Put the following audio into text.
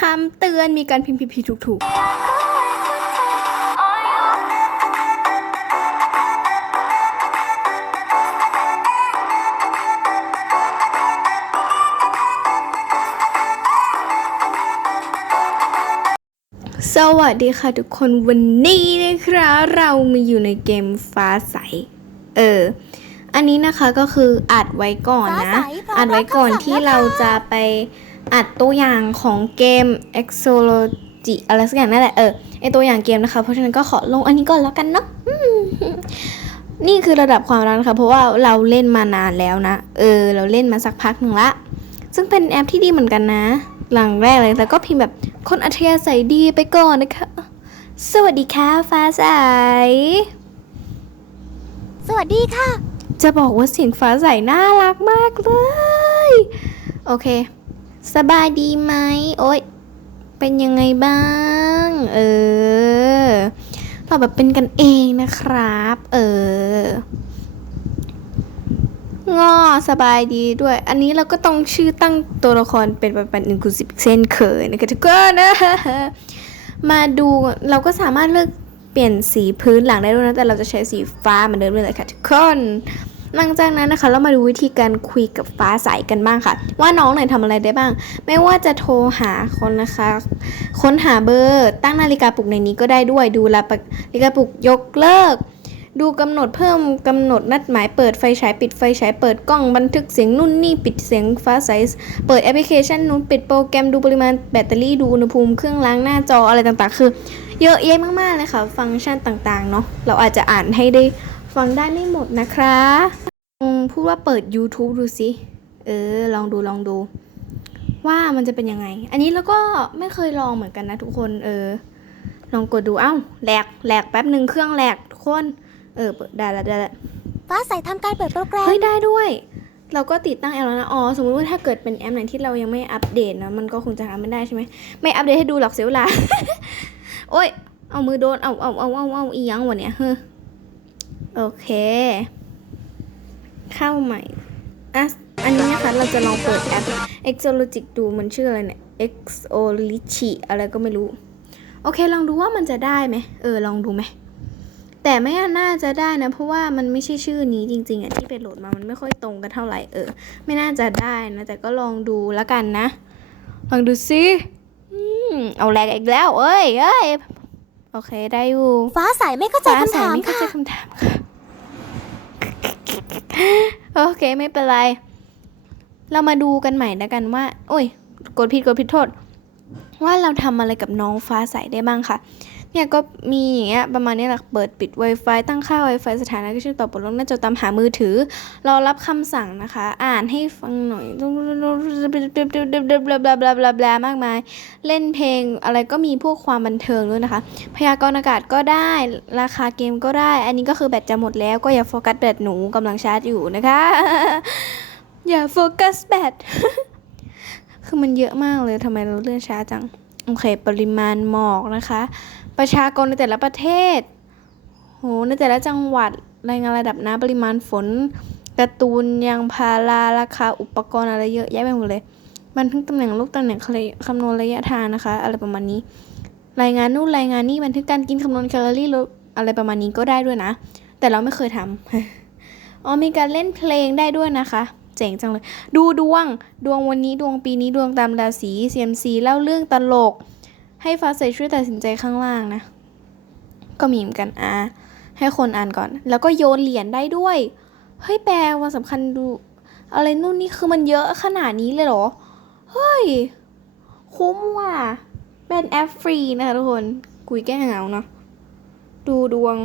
คำเตือนมีการพิมพ์ผิดๆถูกๆสวัสดีค่ะทุกคนวันนี้นะคะเรามาอยู่ในเกมฟ้าใส เออ อันนี้นะคะก็คืออัดไว้ก่อนนะฟ้าใสพร้อมอัดไว้ก่อนรับคำสั่งที่แล้วค่ะเราจะไป อัดตัวอย่างของเกม Exology อะไรสักอย่างนั่นแหละเออไอตัวอย่างเกมนะคะ เพราะฉะนั้นก็ขอลงอันนี้ก่อนแล้วกันเนาะอืมนี่คือระดับความรักนะคะ เพราะว่าเราเล่นมานานแล้วนะ เออ เราเล่นมาสักพักหนึ่งละ ซึ่งเป็นแอปที่ดีเหมือนกันนะ หลังแรกเลยแล้วก็พิมพ์แบบคนอัธยาศัยดีไปก่อนนะคะ สวัสดีค่ะฟ้าใส สวัสดีค่ะ จะบอกว่าเสียงฟ้าใสน่ารักมากเลย โอเค สบายดีไหมโอ๊ยเป็นยังไงบ้าง เออตอบแบบเป็นกันเองนะครับ เอองอสบายดีด้วย อันนี้เราก็ต้องชื่อตั้งตัวละครเป็นแบบเป็นอินคลูซีฟเช่นเคยนะคะทุกคนนะมาดูเราก็สามารถเลือกเปลี่ยนสีพื้นหลังได้ด้วยนะ แต่เราจะใช้สีฟ้าเหมือนเดิมเลยค่ะทุกคน หลังจากนั้นนะคะ เรามาดูวิธีการคุยกับฟ้าใสกันบ้างค่ะ ว่าน้องไหนทำอะไรได้บ้าง ไม่ว่าจะโทรหาคนนะคะ ค้นหาเบอร์ ตั้งนาฬิกาปลุกในนี้ก็ได้ด้วยดูแลนาฬิกาปลุกยกเลิก ดูกำหนดเพิ่มกำหนดนัดหมายเปิดไฟฉายปิดไฟฉายเปิดกล้องบันทึกเสียงนู่นนี่ปิดเสียงฟ้าใสเปิดแอปพลิเคชันนู้นปิดโปรแกรมดูปริมาณแบตเตอรี่ดูอุณหภูมิเครื่องล้างหน้าจออะไรต่างๆ คือ เยอะแยะมากๆเลยค่ะ ฟังก์ชันต่างๆเนาะเราอาจจะอ่านให้ได้ ฟังได้ไม่หมดนะคะลองพูดว่าเปิด YouTube ดูสิ เออ ลองดูลองดู ว่ามันจะเป็นยังไง อันนี้แล้วก็ไม่เคยลองเหมือนกันนะทุกคน เออ ลองกดดู เอ้า แหลก แหลกแป๊บหนึ่งเครื่องแหลกทุกคน เออ เปิดได้แล้วได้แล้วฟ้าใสทำการเปิดโปรแกรม เฮ้ย ได้ด้วย เราก็ติดตั้งแอปแล้วนะ อ๋อ สมมติว่าถ้าเกิดเป็นแอปไหนที่เรายังไม่อัปเดตนะ มันก็คงจะทำไม่ได้ใช่ไหม ไม่อัปเดตให้ดูหรอกเสียเวลา โอ้ย เอามือโดน เอาเอาเอาเอาเอาอีหยังวะเนี่ยเฮ้อ โอเค เข้าใหม่อะอันนี้นะคะเราจะลองเปิดแอป Exologic ดูมันชื่ออะไรเนี่ย Exolichi อะไรก็ไม่รู้ โอเค ลองดูว่ามันจะได้ไหมเออ ลองดูไหม แต่ไม่น่าจะได้นะ เพราะว่ามันไม่ใช่ชื่อนี้จริง ๆอะที่ไปโหลดมา มันไม่ค่อยตรงกันเท่าไหร่เออ ไม่น่าจะได้นะ แต่ก็ลองดูแล้วกันนะ ลองดูซิอืมเอาแรงอีกแล้ว เอ้ยเอ้ยโอเค ได้อยู่ ฟ้าใสไม่เข้าใจฟ้คำถามไม่เข้าค่ะใจคำถามค่ะ โอเคไม่เป็นไร เรามาดูกันใหม่แล้วกันว่า โอ้ย กดผิดกดผิดโทษ ว่าเราทำอะไรกับน้องฟ้าใสได้บ้างค่ะ เนี่ยก็มีอย่างเงี้ยประมาณนี้แหละเปิดปิด Wi-Fi ตั้งค่า Wi-Fi สถานะก็ชื่อตอบบทลงหน้าจอตามหามือถือ เรารับคำสั่งนะคะ อ่านให้ฟังหน่อยบลามากมาย เล่นเพลงอะไรก็มีพวกความบันเทิงด้วยนะคะ พยากรณ์อากาศก็ได้ราคาเกมก็ได้ อันนี้ก็คือแบตจะหมดแล้วก็อย่าโฟกัสแบตหนูกำลังชาร์จอยู่นะคะ อย่าโฟกัสแบตคือมันเยอะมากเลยทำไมเราเลื่อนช้าจัง โอเค ปริมาณหมอกนะคะ ประชากรในแต่ละประเทศโหในแต่ละจังหวัดรายงานระดับน้ำปริมาณฝนการ์ตูนยางพาราราคาอุปกรณ์อะไรเยอะแยะไปหมดเลย บันทึกตำแหน่งลูกตำแหน่งคำนวณระยะทางนะคะ อะไรประมาณนี้ รายงานนู่นรายงานนี่บันทึกการกินคำนวณแคลอรี่ลดอะไรประมาณนี้ก็ได้ด้วยนะ แต่เราไม่เคยทำอ๋อมีการเล่นเพลงได้ด้วยนะคะ เจ๋งจังเลย ดูดวง ดวงวันนี้ดวงปีนี้ดวงตามราศีเซียมซีเล่าเรื่องตลก ให้ฟ้าใสช่วยตัดสินใจข้างล่างนะ ก็มีเหมือนกันอะให้คนอ่านก่อน แล้วก็โยนเหรียญได้ด้วย เฮ้ยแปลวันสำคัญดู อะไรนู่นนี่คือมันเยอะขนาดนี้เลยเหรอ เฮ้ย คุ้มว่ะ เป็นแอปฟรีนะคะทุกคน กุยแก้เหงาเนาะ ดูดวง